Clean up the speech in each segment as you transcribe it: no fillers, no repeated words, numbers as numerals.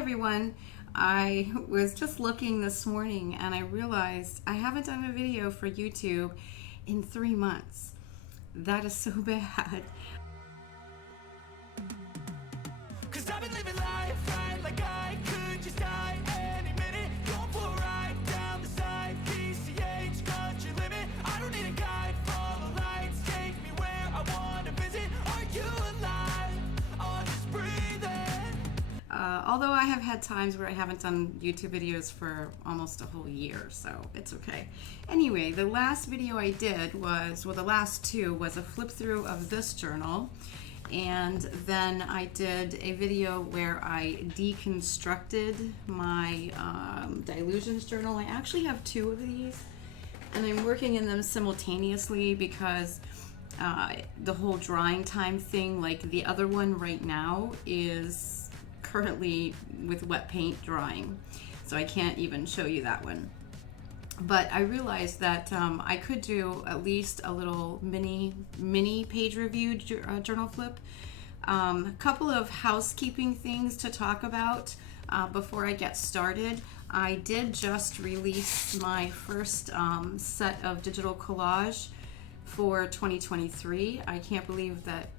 everyone. I was just looking this morning and I realized I haven't done a video for YouTube in 3 months. That is so bad. Cause I've been living life right like I could just die any minute. Going for a ride down the side, PCH, country limit. I don't need a guide, follow lights, take me where I wanna visit. Are you alive? Or just breathing? Although I have had times where I haven't done YouTube videos for almost a whole year, so it's okay. Anyway, the last video I did was, well, the last two was a flip through of this journal. And then I did a video where I deconstructed my Dylusions journal. I actually have two of these, and I'm working in them simultaneously because the whole drying time thing, like the other one right now is currently with wet paint drying, so I can't even show you that one. But I realized that I could do at least a little mini page review journal flip. A couple of housekeeping things to talk about before I get started. I did just release my first set of digital collage for 2023. I can't believe that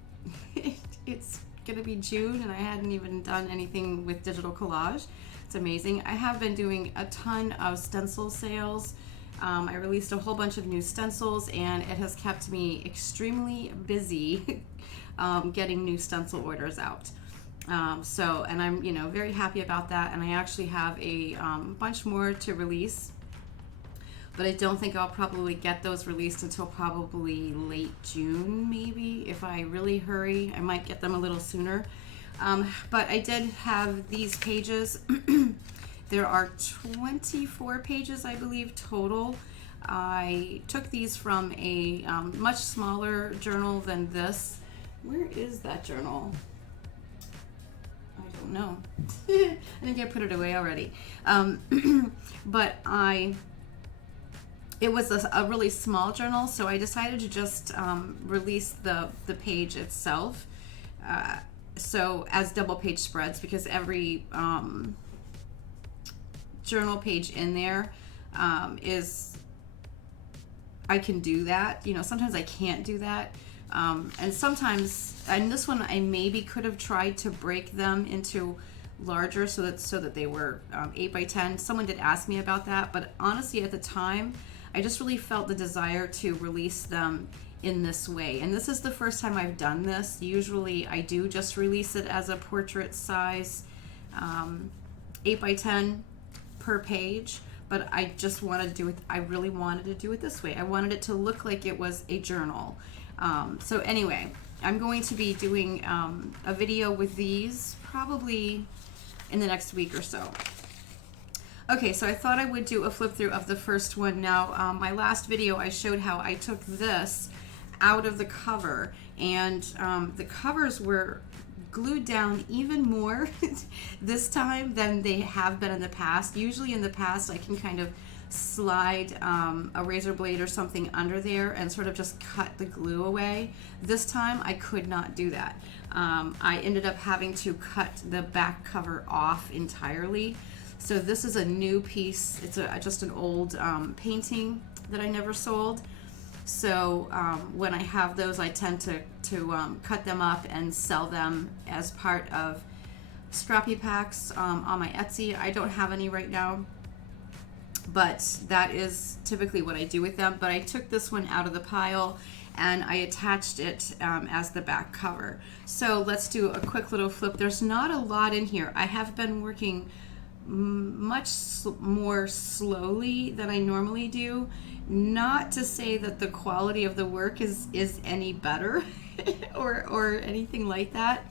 it's gonna be June and I hadn't even done anything with digital collage. It's amazing. I have been doing a ton of stencil sales. I released a whole bunch of new stencils and it has kept me extremely busy getting new stencil orders out. And I'm very happy about that, and I actually have a bunch more to release, but I don't think I'll probably get those released until probably late June, maybe. If I really hurry, I might get them a little sooner. But I did have these pages. There are 24 pages, I believe, total. I took these from a much smaller journal than this. Where is that journal? I don't know. I think I put it away already. But it was a really small journal, so I decided to just release the page itself. So as double page spreads, because every journal page in there is, I can do that. Sometimes I can't do that. And sometimes, and this one I maybe could have tried to break them into larger so that they were 8 by 10. Someone did ask me about that, but honestly at the time I just really felt the desire to release them in this way. And this is the first time I've done this. Usually I do just release it as a portrait size 8 by 10 per page, but I just wanted to do it, I really wanted to do it this way. I wanted it to look like it was a journal. So anyway, I'm going to be doing a video with these probably in the next week or so. Okay, so I thought I would do a flip through of the first one. Now, my last video I showed how I took this out of the cover, and the covers were glued down even more this time than they have been in the past. Usually in the past I can kind of slide a razor blade or something under there and sort of just cut the glue away. This time I could not do that. I ended up having to cut the back cover off entirely. So this is a new piece. It's just an old painting that I never sold. So when I have those, I tend to cut them up and sell them as part of scrappy packs on my Etsy. I don't have any right now, but that is typically what I do with them. But I took this one out of the pile and I attached it as the back cover. So let's do a quick little flip. There's not a lot in here. I have been working much more slowly than I normally do. Not to say that the quality of the work is any better or anything like that.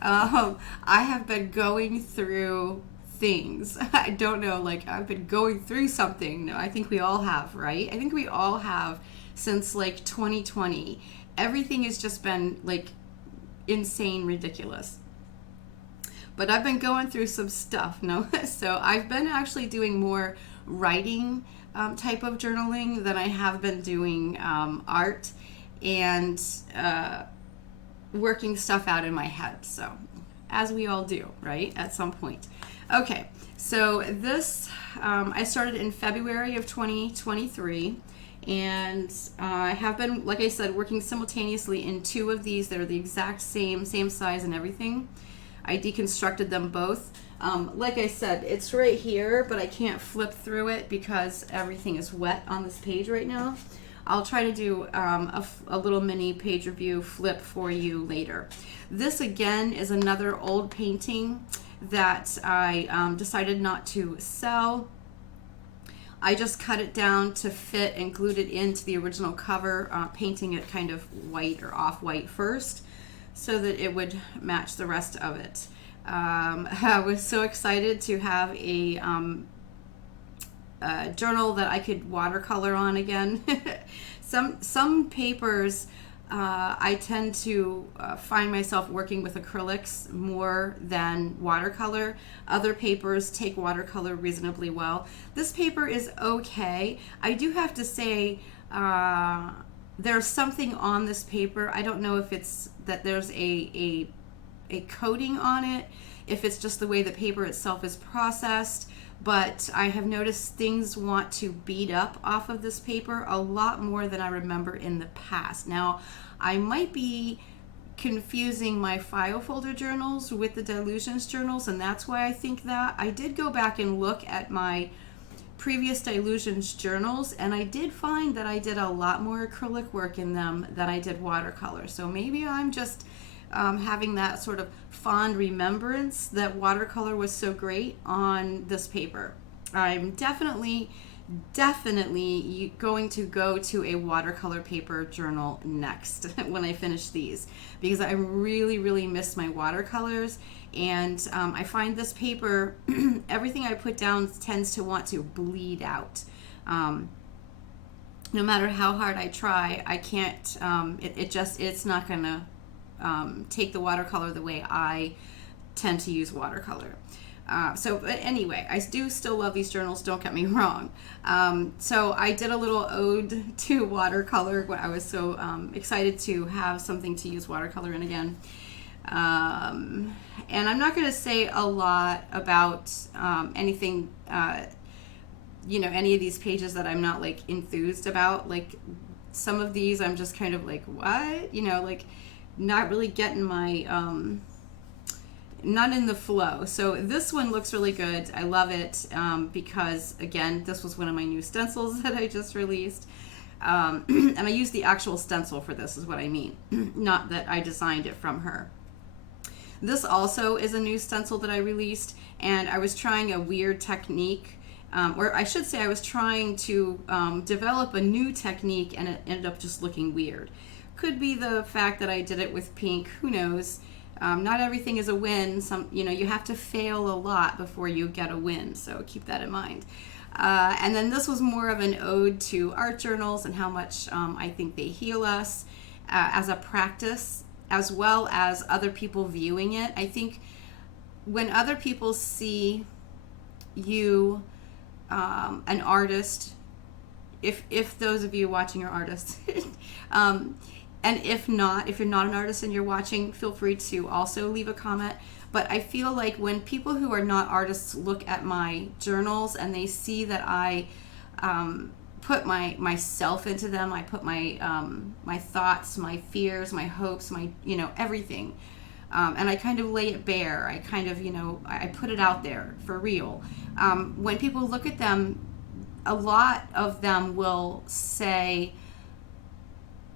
I have been going through things. I don't know, like I've been going through something. No, I think we all have, right? I think we all have since like 2020. Everything has just been like insane, ridiculous. But I've been going through some stuff, no? So I've been actually doing more writing type of journaling than I have been doing art and working stuff out in my head. So as we all do, right? At some point. Okay, so this, I started in February of 2023, and I have been, like I said, working simultaneously in 2 of these. They're the exact same size and everything. I deconstructed them both. Like I said, it's right here, but I can't flip through it because everything is wet on this page right now. I'll try to do a little mini page review flip for you later. This again is another old painting that I decided not to sell. I just cut it down to fit and glued it into the original cover, painting it kind of white or off-white first so that it would match the rest of it. I was so excited to have a journal that I could watercolor on again. Some papers, I tend to find myself working with acrylics more than watercolor. Other papers take watercolor reasonably well. This paper is okay. I do have to say there's something on this paper. I don't know if it's that there's a coating on it, if it's just the way the paper itself is processed, but I have noticed things want to bead up off of this paper a lot more than I remember in the past. Now, I might be confusing my file folder journals with the Dylusions journals, and that's why I think that. I did go back and look at my previous Dylusions journals, and I did find that I did a lot more acrylic work in them than I did watercolor. So maybe I'm just having that sort of fond remembrance that watercolor was so great on this paper. I'm definitely going to go to a watercolor paper journal next when I finish these, because I really miss my watercolors, and I find this paper, everything I put down tends to want to bleed out. No matter how hard I try, I can't, it's not gonna take the watercolor the way I tend to use watercolor. But anyway, I do still love these journals, don't get me wrong. So I did a little ode to watercolor when I was so excited to have something to use watercolor in again. And I'm not going to say a lot about anything, any of these pages that I'm not like enthused about. Like some of these I'm just kind of like, what? Not really getting my, not in the flow. So this one looks really good. I love it because, again, this was one of my new stencils that I just released. And I used the actual stencil for this is what I mean. Not that I designed it from her. This also is a new stencil that I released, and I was trying a weird technique, or I should say I was trying to develop a new technique, and it ended up just looking weird. Could be the fact that I did it with pink, who knows. Not everything is a win. You have to fail a lot before you get a win, so keep that in mind. And then this was more of an ode to art journals and how much I think they heal us as a practice, as well as other people viewing it. I think when other people see you, an artist, if those of you watching are artists, and if you're not an artist and you're watching, feel free to also leave a comment. But I feel like when people who are not artists look at my journals and they see that I put myself into them, I put my thoughts, my fears, my hopes, my everything, and I kind of lay it bare. I kind of I put it out there for real. When people look at them, a lot of them will say,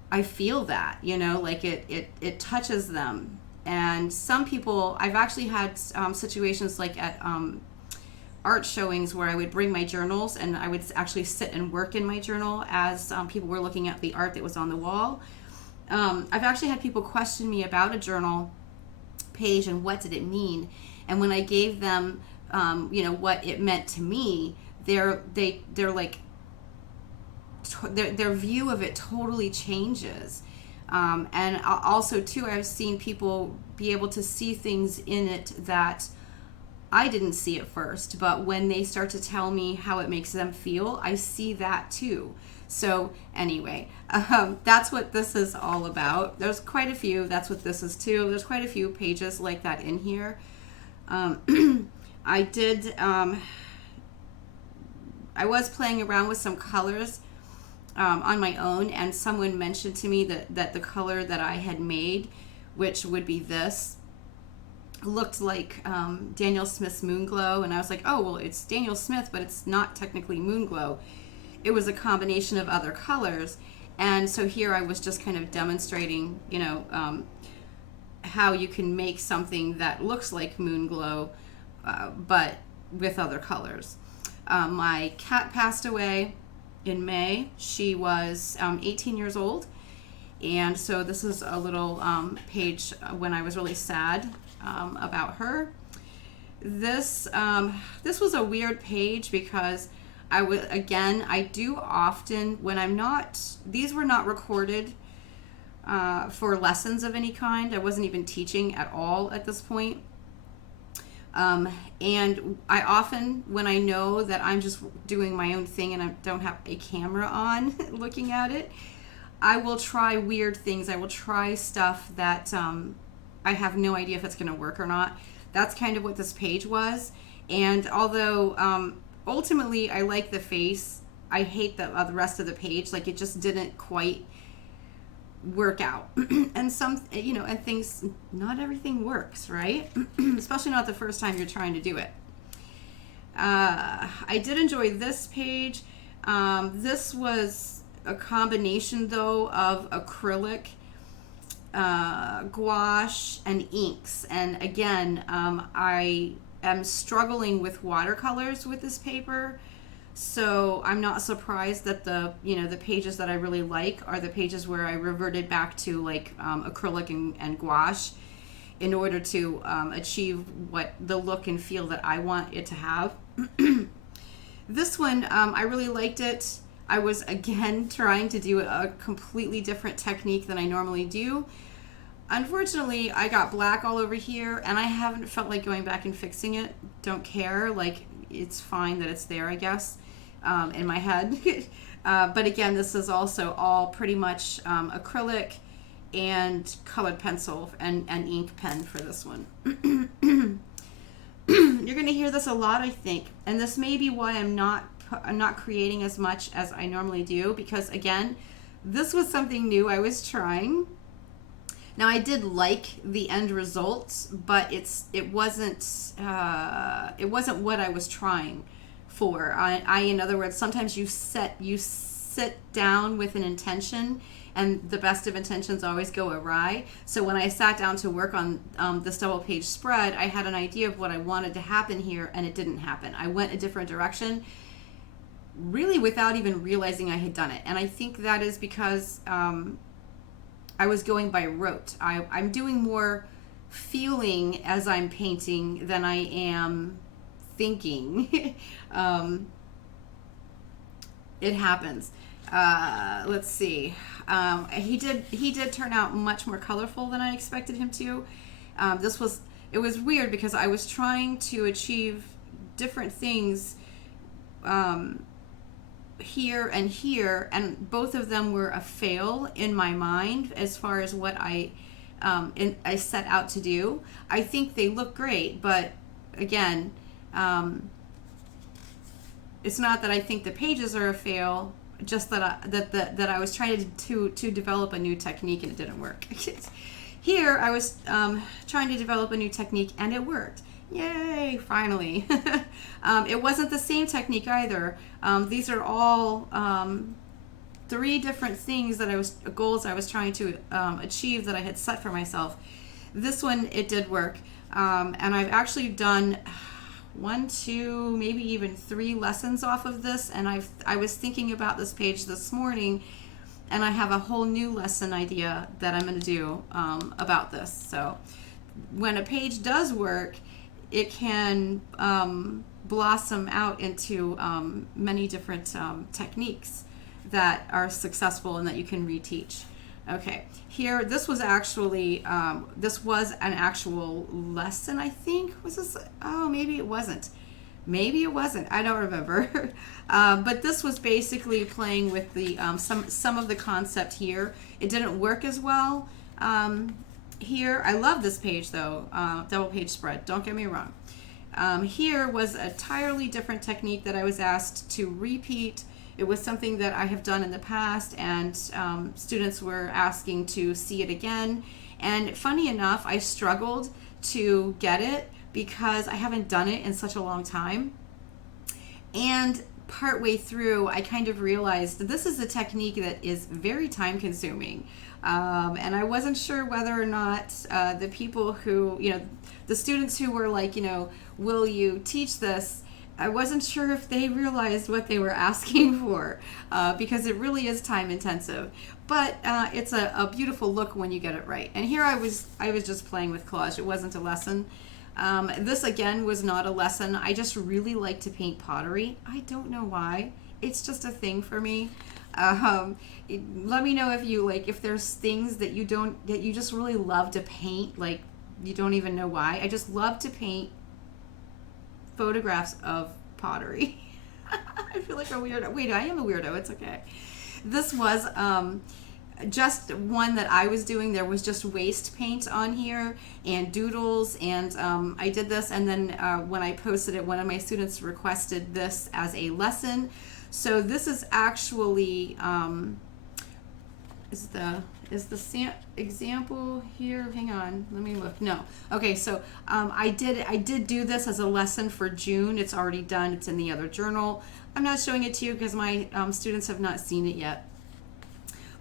I feel that, it touches them. And some people, I've actually had situations like at art showings where I would bring my journals and I would actually sit and work in my journal as people were looking at the art that was on the wall. I've actually had people question me about a journal page and what did it mean. And when I gave them, what it meant to me, they're like, their view of it totally changes. And also too, I've seen people be able to see things in it that I didn't see it first, but when they start to tell me how it makes them feel, I see that too. So anyway, that's what this is all about. There's quite a few. That's what this is too. There's quite a few pages like that in here. I did. I was playing around with some colors on my own, and someone mentioned to me that the color that I had made, which would be this, looked like Daniel Smith's Moonglow, and I was like, oh, well, it's Daniel Smith, but it's not technically Moonglow. It was a combination of other colors, and so here I was just kind of demonstrating, how you can make something that looks like Moonglow, but with other colors. My cat passed away in May. She was 18 years old, and so this is a little page when I was really sad about her. This was a weird page because I do often when I'm not, these were not recorded for lessons of any kind. I wasn't even teaching at all at this point. And I often, when I know that I'm just doing my own thing and I don't have a camera on looking at it, I will try weird things. I will try stuff that I have no idea if it's going to work or not. That's kind of what this page was. And although ultimately I like the face, I hate the rest of the page. Like, it just didn't quite work out. And and things, not everything works, right? Especially not the first time you're trying to do it. I did enjoy this page. This was a combination though of acrylic, gouache, and inks. And again, I am struggling with watercolors with this paper. So I'm not surprised that the pages that I really like are the pages where I reverted back to like acrylic and gouache in order to achieve what the look and feel that I want it to have. This one, I really liked it. I was again trying to do a completely different technique than I normally do. Unfortunately, I got black all over here, and I haven't felt like going back and fixing it. Don't care. Like, it's fine that it's there, I guess. In my head. But again, this is also all pretty much acrylic and colored pencil and ink pen for this one. You're going to hear this a lot, I think, and this may be why I'm not creating as much as I normally do, because again, this was something new I was trying. Now, I did like the end results, but it wasn't what I was trying for. In other words, sometimes you sit down with an intention, and the best of intentions always go awry. So when I sat down to work on this double page spread, I had an idea of what I wanted to happen here, and it didn't happen. I went a different direction, really without even realizing I had done it. And I think that is because I was going by rote. I'm doing more feeling as I'm painting than I am thinking. It happens. Let's see. He did turn out much more colorful than I expected him to. It was weird because I was trying to achieve different things here and here, and both of them were a fail in my mind as far as what I set out to do. I think they look great, but again, it's not that I think the pages are a fail, just that I was trying to develop a new technique and it didn't work. Here I was trying to develop a new technique and it worked. Yay, finally. It wasn't the same technique either. These are all 3 different things goals I was trying to achieve that I had set for myself. This one, it did work. And I've actually done 1, 2, maybe even 3 lessons off of this, and I was thinking about this page this morning, and I have a whole new lesson idea that I'm going to do about this. So when a page does work, it can blossom out into many different techniques that are successful and that you can reteach. Okay, here, this was an actual lesson, I think. Was this? Oh, maybe it wasn't. Maybe it wasn't. I don't remember. But this was basically playing with the some of the concept here. It didn't work as well here. I love this page though, double page spread. Don't get me wrong. Here was a entirely different technique that I was asked to repeat. It was something that I have done in the past, and students were asking to see it again. And funny enough, I struggled to get it because I haven't done it in such a long time. And partway through, I kind of realized that this is a technique that is very time consuming. And I wasn't sure whether or not the people who, the students who were like, will you teach this? I wasn't sure if they realized what they were asking for because it really is time intensive. But it's a beautiful look when you get it right. And here I was just playing with collage. It wasn't a lesson. This again was not a lesson. I just really like to paint pottery. I don't know why. It's just a thing for me. Let me know if there's things that you just really love to paint, like you don't even know why. I just love to paint photographs of pottery. I feel like a weirdo. Wait, I am a weirdo. It's okay. This was just one that I was doing. There was just waste paint on here and doodles, and I did this, and then when I posted it, one of my students requested this as a lesson. So this is actually is the example here? Hang on, let me look. No. Okay, so I did do this as a lesson for June. It's already done. It's in the other journal. I'm not showing it to you because my students have not seen it yet.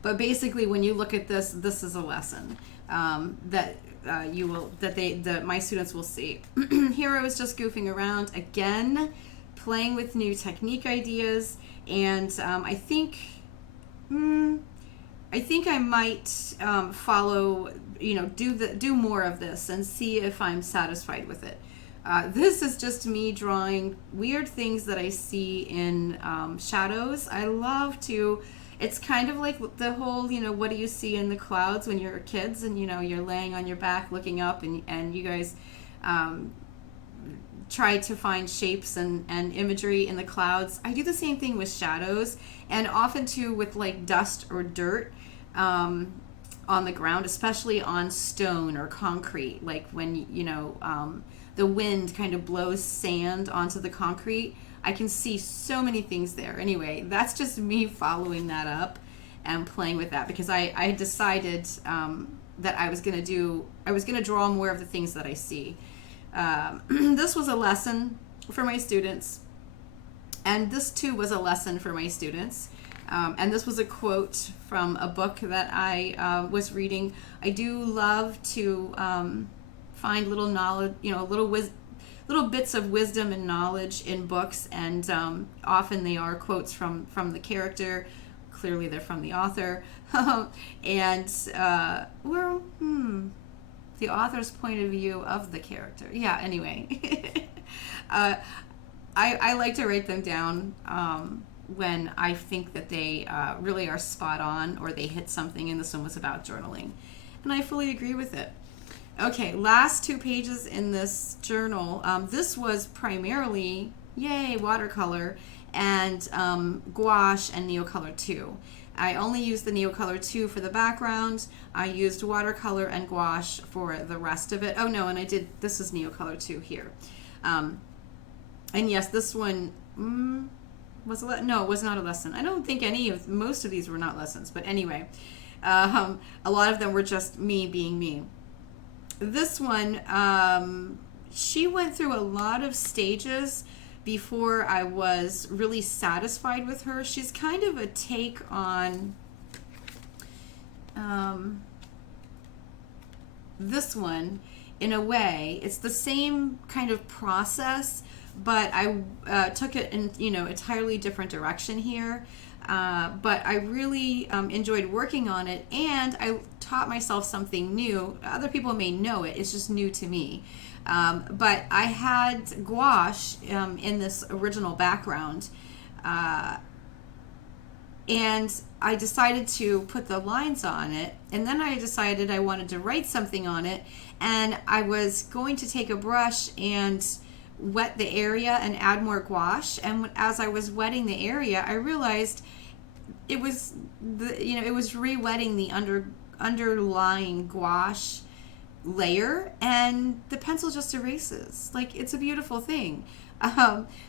But basically, when you look at this, this is a lesson that my students will see. Here I was just goofing around again, playing with new technique ideas, and I think I might follow, do more of this and see if I'm satisfied with it. This is just me drawing weird things that I see in shadows. I love to. It's kind of like the whole, what do you see in the clouds when you're kids and, you're laying on your back looking up and you guys try to find shapes and imagery in the clouds. I do the same thing with shadows, and often too with like dust or dirt on the ground, especially on stone or concrete, like when, the wind kind of blows sand onto the concrete. I can see so many things there. Anyway, that's just me following that up and playing with that because I had decided that I was going to draw more of the things that I see. This was a lesson for my students, and this too was a lesson for my students. And this was a quote from a book that I was reading. I do love to find little knowledge, little bits of wisdom and knowledge in books, and often they are quotes from the character. Clearly they're from the author. And the author's point of view of the character. Yeah, anyway. I like to write them down when I think that they really are spot on or they hit something, and this one was about journaling. And I fully agree with it. Okay, last 2 pages in this journal. This was primarily, watercolor and gouache and Neocolor 2. I only used the Neocolor 2 for the background. I used watercolor and gouache for the rest of it. Oh no, and this is Neocolor 2 here. And yes, this one was no, it was not a lesson. I don't think most of these were not lessons, but anyway, a lot of them were just me being me. This one, she went through a lot of stages before I was really satisfied with her. She's kind of a take on this one in a way. It's the same kind of process, but I took it in entirely different direction here. But I really enjoyed working on it, and I taught myself something new. Other people may know it. It's just new to me. But I had gouache in this original background. And I decided to put the lines on it, and then I decided I wanted to write something on it, and I was going to take a brush and wet the area and add more gouache. And as I was wetting the area, I realized it was it was re-wetting the underlying gouache layer, and the pencil just erases. Like, it's a beautiful thing.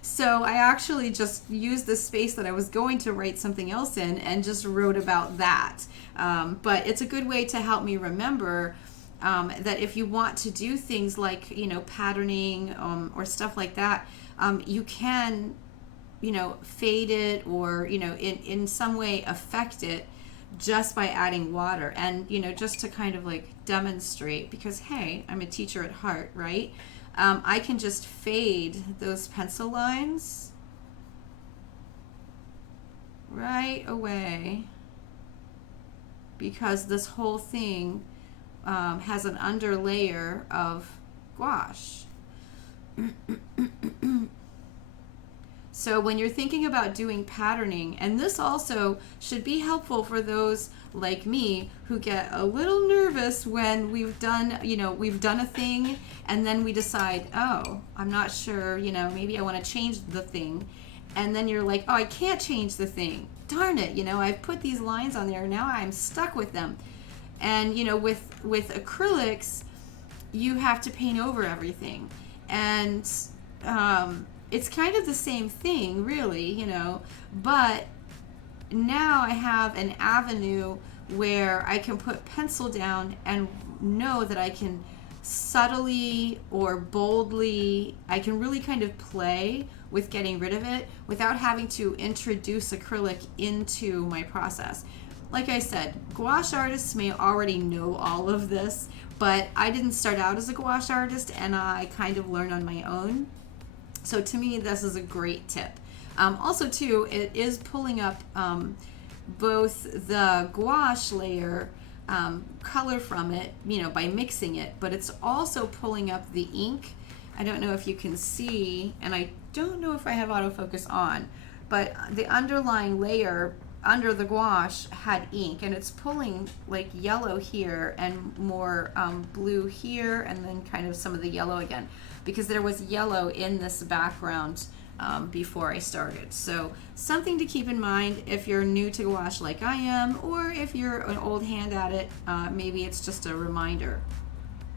So I actually just used the space that I was going to write something else in and just wrote about that. But it's a good way to help me remember that if you want to do things like, patterning or stuff like that, you can, fade it or, in some way affect it just by adding water. And, just to kind of like demonstrate, because, hey, I'm a teacher at heart, right? I can just fade those pencil lines right away, because this whole thing has an under layer of gouache. So when you're thinking about doing patterning, and this also should be helpful for those like me who get a little nervous when we've done a thing and then we decide, oh, I'm not sure, maybe I want to change the thing. And then you're like, oh, I can't change the thing. Darn it, I've put these lines on there, now I'm stuck with them. And, with acrylics, you have to paint over everything. And it's kind of the same thing, really, but now I have an avenue where I can put pencil down and know that I can subtly or boldly, I can really kind of play with getting rid of it without having to introduce acrylic into my process. Like I said, gouache artists may already know all of this, but I didn't start out as a gouache artist, and I kind of learned on my own. So to me, this is a great tip. Also, too, it is pulling up both the gouache layer color from it, by mixing it, but it's also pulling up the ink. I don't know if you can see, and I don't know if I have autofocus on, but the underlying layer under the gouache had ink, and it's pulling like yellow here and more blue here, and then kind of some of the yellow again, because there was yellow in this background before I started. So something to keep in mind if you're new to gouache like I am, or if you're an old hand at it, maybe it's just a reminder.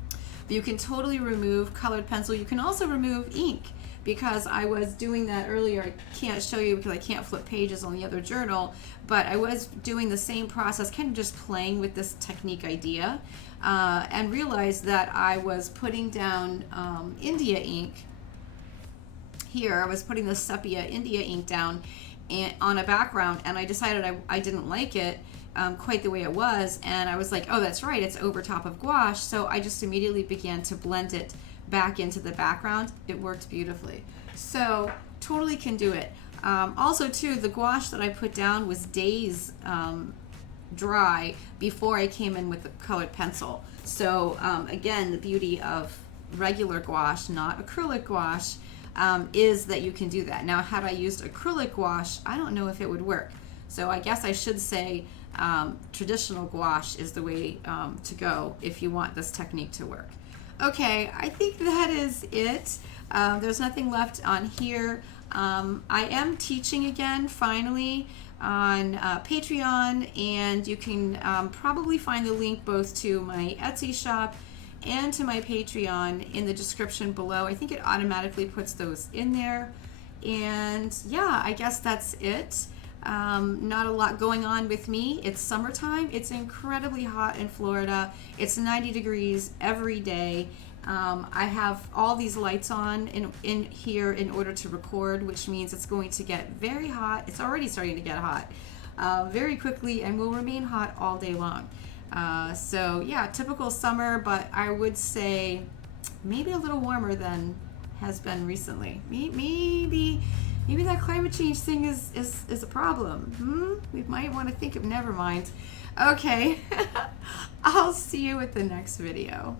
But you can totally remove colored pencil. You can also remove ink, because I was doing that earlier. I can't show you because I can't flip pages on the other journal, but I was doing the same process, kind of just playing with this technique idea, and realized that I was putting down India ink. Here I was putting the sepia India ink down on a background, and I decided I didn't like it quite the way it was, and I was like, oh, that's right, it's over top of gouache. So I just immediately began to blend it back into the background. It worked beautifully. So totally can do it. Also, too, the gouache that I put down was days dry before I came in with the colored pencil. So again, the beauty of regular gouache, not acrylic gouache, is that you can do that. Now, had I used acrylic gouache, I don't know if it would work. So I guess I should say traditional gouache is the way to go if you want this technique to work. Okay, I think that is it. There's nothing left on here. I am teaching again, finally, on Patreon, and you can probably find the link both to my Etsy shop and to my Patreon in the description below. I think it automatically puts those in there. And yeah, I guess that's it. Not a lot going on with me. It's summertime. It's incredibly hot in Florida. It's 90 degrees every day. I have all these lights on in here in order to record, which means it's going to get very hot. It's already starting to get hot very quickly, and will remain hot all day long. So yeah, typical summer, but I would say maybe a little warmer than has been recently. Maybe that climate change thing is a problem. We might want to think of, never mind. Okay, I'll see you with the next video.